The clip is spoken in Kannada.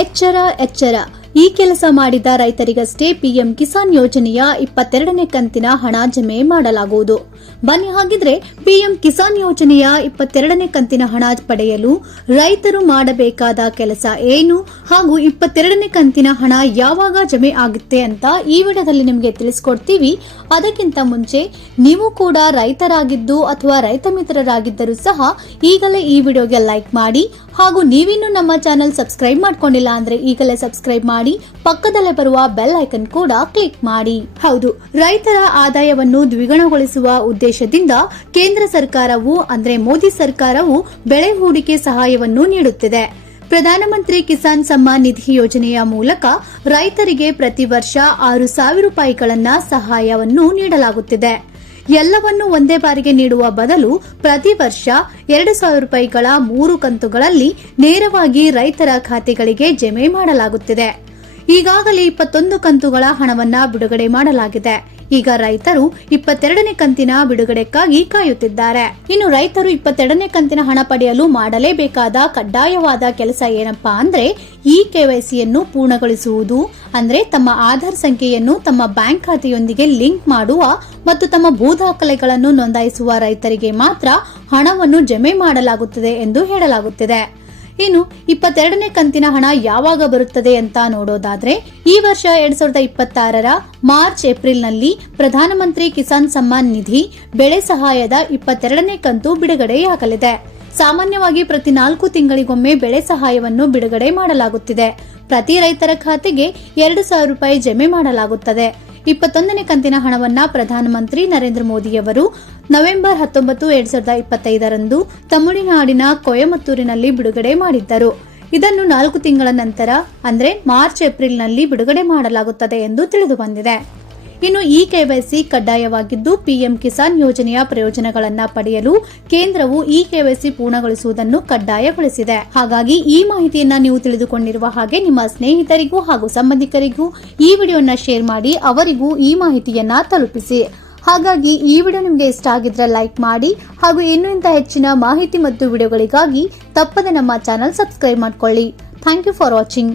ಎಚ್ಚರ ಎಚ್ಚರ ಈ ಕೆಲಸ ಮಾಡಿದ ರೈತರಿಗಷ್ಟೇ ಪಿಎಂ ಕಿಸಾನ್ ಯೋಜನೆಯ 22ನೇ ಕಂತಿನ ಹಣ ಜಮೆ ಮಾಡಲಾಗುವುದು. ಬನ್ನಿ ಹಾಗಿದ್ರೆ ಪಿಎಂ ಕಿಸಾನ್ ಯೋಜನೆಯ 22ನೇ ಕಂತಿನ ಹಣ ಪಡೆಯಲು ರೈತರು ಮಾಡಬೇಕಾದ ಕೆಲಸ ಏನು ಹಾಗೂ 22ನೇ ಕಂತಿನ ಹಣ ಯಾವಾಗ ಜಮೆ ಆಗುತ್ತೆ ಅಂತ ಈ ವಿಡಿಯೋದಲ್ಲಿ ನಿಮಗೆ ತಿಳಿಸ್ಕೊಡ್ತೀವಿ. ಅದಕ್ಕಿಂತ ಮುಂಚೆ ನೀವು ಕೂಡ ರೈತರಾಗಿದ್ದು ಅಥವಾ ರೈತ ಮಿತ್ರರಾಗಿದ್ದರೂ ಸಹ ಈಗಲೇ ಈ ವಿಡಿಯೋಗೆ ಲೈಕ್ ಮಾಡಿ ಹಾಗೂ ನೀವಿನ್ನೂ ನಮ್ಮ ಚಾನೆಲ್ ಸಬ್ಸ್ಕ್ರೈಬ್ ಮಾಡ್ಕೊಂಡಿಲ್ಲ ಅಂದ್ರೆ ಈಗಲೇ ಸಬ್ಸ್ಕ್ರೈಬ್ ಮಾಡಿ, ಪಕ್ಕದಲ್ಲೇ ಬರುವ ಬೆಲ್ ಐಕನ್ ಕೂಡ ಕ್ಲಿಕ್ ಮಾಡಿ. ಹೌದು, ರೈತರ ಆದಾಯವನ್ನು ದ್ವಿಗುಣಗೊಳಿಸುವ ಉದ್ದೇಶದಿಂದ ಕೇಂದ್ರ ಸರ್ಕಾರವು ಅಂದ್ರೆ ಮೋದಿ ಸರ್ಕಾರವು ಬೆಳೆ ಹೂಡಿಕೆ ಸಹಾಯವನ್ನು ನೀಡುತ್ತಿದೆ. ಪ್ರಧಾನಮಂತ್ರಿ ಕಿಸಾನ್ ಸಮ್ಮಾನ್ ನಿಧಿ ಯೋಜನೆಯ ಮೂಲಕ ರೈತರಿಗೆ ಪ್ರತಿ ವರ್ಷ 6,000 ರೂಪಾಯಿಗಳನ್ನ ಸಹಾಯವನ್ನು ನೀಡಲಾಗುತ್ತಿದೆ. ಎಲ್ಲವನ್ನು ಒಂದೇ ಬಾರಿಗೆ ನೀಡುವ ಬದಲು ಪ್ರತಿ ವರ್ಷ 2,000 ರೂಪಾಯಿಗಳ 3 ಕಂತುಗಳಲ್ಲಿ ನೇರವಾಗಿ ರೈತರ ಖಾತೆಗಳಿಗೆ ಜಮೆ ಮಾಡಲಾಗುತ್ತಿದೆ. ಈಗಾಗಲೇ 21 ಕಂತುಗಳ ಹಣವನ್ನ ಬಿಡುಗಡೆ ಮಾಡಲಾಗಿದೆ. ಈಗ ರೈತರು 22ನೇ ಕಂತಿನ ಬಿಡುಗಡೆಗಾಗಿ ಕಾಯುತ್ತಿದ್ದಾರೆ. ಇನ್ನು ರೈತರು 22ನೇ ಕಂತಿನ ಹಣ ಪಡೆಯಲು ಮಾಡಲೇಬೇಕಾದ ಕಡ್ಡಾಯವಾದ ಕೆಲಸ ಏನಪ್ಪಾ ಅಂದ್ರೆ KYCಯನ್ನು ಪೂರ್ಣಗೊಳಿಸುವುದು. ಅಂದ್ರೆ ತಮ್ಮ ಆಧಾರ್ ಸಂಖ್ಯೆಯನ್ನು ತಮ್ಮ ಬ್ಯಾಂಕ್ ಖಾತೆಯೊಂದಿಗೆ ಲಿಂಕ್ ಮಾಡುವ ಮತ್ತು ತಮ್ಮ ಭೂ ದಾಖಲೆಗಳನ್ನು ನೋಂದಾಯಿಸುವ ರೈತರಿಗೆ ಮಾತ್ರ ಹಣವನ್ನು ಜಮೆ ಮಾಡಲಾಗುತ್ತದೆ ಎಂದು ಹೇಳಲಾಗುತ್ತಿದೆ. ಇನ್ನು 22ನೇ ಕಂತಿನ ಹಣ ಯಾವಾಗ ಬರುತ್ತದೆ ಅಂತ ನೋಡೋದಾದ್ರೆ ಈ ವರ್ಷ 2026ರ ಮಾರ್ಚ್ ಏಪ್ರಿಲ್ನಲ್ಲಿ ಪ್ರಧಾನಮಂತ್ರಿ ಕಿಸಾನ್ ಸಮ್ಮಾನ್ ನಿಧಿ ಬೆಳೆ ಸಹಾಯದ 22ನೇ ಕಂತು ಬಿಡುಗಡೆಯಾಗಲಿದೆ. ಸಾಮಾನ್ಯವಾಗಿ ಪ್ರತಿ 4 ತಿಂಗಳಿಗೊಮ್ಮೆ ಬೆಳೆ ಸಹಾಯವನ್ನು ಬಿಡುಗಡೆ ಮಾಡಲಾಗುತ್ತಿದೆ. ಪ್ರತಿ ರೈತರ ಖಾತೆಗೆ 2,000 ರೂಪಾಯಿ ಜಮೆ ಮಾಡಲಾಗುತ್ತದೆ. 21ನೇ ಕಂತಿನ ಹಣವನ್ನ ಪ್ರಧಾನಮಂತ್ರಿ ನರೇಂದ್ರ ಮೋದಿಯವರು ನವೆಂಬರ್ 19, 2025ರಂದು ತಮಿಳುನಾಡಿನ ಕೊಯಮತ್ತೂರಿನಲ್ಲಿ ಬಿಡುಗಡೆ ಮಾಡಿದ್ದರು. ಇದನ್ನು 4 ತಿಂಗಳ ನಂತರ ಅಂದ್ರೆ ಮಾರ್ಚ್ ಏಪ್ರಿಲ್ನಲ್ಲಿ ಬಿಡುಗಡೆ ಮಾಡಲಾಗುತ್ತದೆ ಎಂದು ತಿಳಿದು ಬಂದಿದೆ. ಇನ್ನು KYC ಕಡ್ಡಾಯವಾಗಿದ್ದು ಪಿಎಂ ಕಿಸಾನ್ ಯೋಜನೆಯ ಪ್ರಯೋಜನಗಳನ್ನ ಪಡೆಯಲು ಕೇಂದ್ರವು KYC ಪೂರ್ಣಗೊಳಿಸುವುದನ್ನು ಕಡ್ಡಾಯಗೊಳಿಸಿದೆ. ಹಾಗಾಗಿ ಈ ಮಾಹಿತಿಯನ್ನ ನೀವು ತಿಳಿದುಕೊಂಡಿರುವ ಹಾಗೆ ನಿಮ್ಮ ಸ್ನೇಹಿತರಿಗೂ ಹಾಗೂ ಸಂಬಂಧಿಕರಿಗೂ ಈ ವಿಡಿಯೋನ ಶೇರ್ ಮಾಡಿ ಅವರಿಗೂ ಈ ಮಾಹಿತಿಯನ್ನ ತಲುಪಿಸಿ. ಹಾಗಾಗಿ ಈ ವಿಡಿಯೋ ನಿಮಗೆ ಇಷ್ಟ ಆಗಿದ್ರೆ ಲೈಕ್ ಮಾಡಿ ಹಾಗೂ ಇನ್ನೂ ಇಂಥ ಹೆಚ್ಚಿನ ಮಾಹಿತಿ ಮತ್ತು ವಿಡಿಯೋಗಳಿಗಾಗಿ ತಪ್ಪದೆ ನಮ್ಮ ಚಾನೆಲ್ ಸಬ್ಸ್ಕ್ರೈಬ್ ಮಾಡ್ಕೊಳ್ಳಿ. Thank you for watching.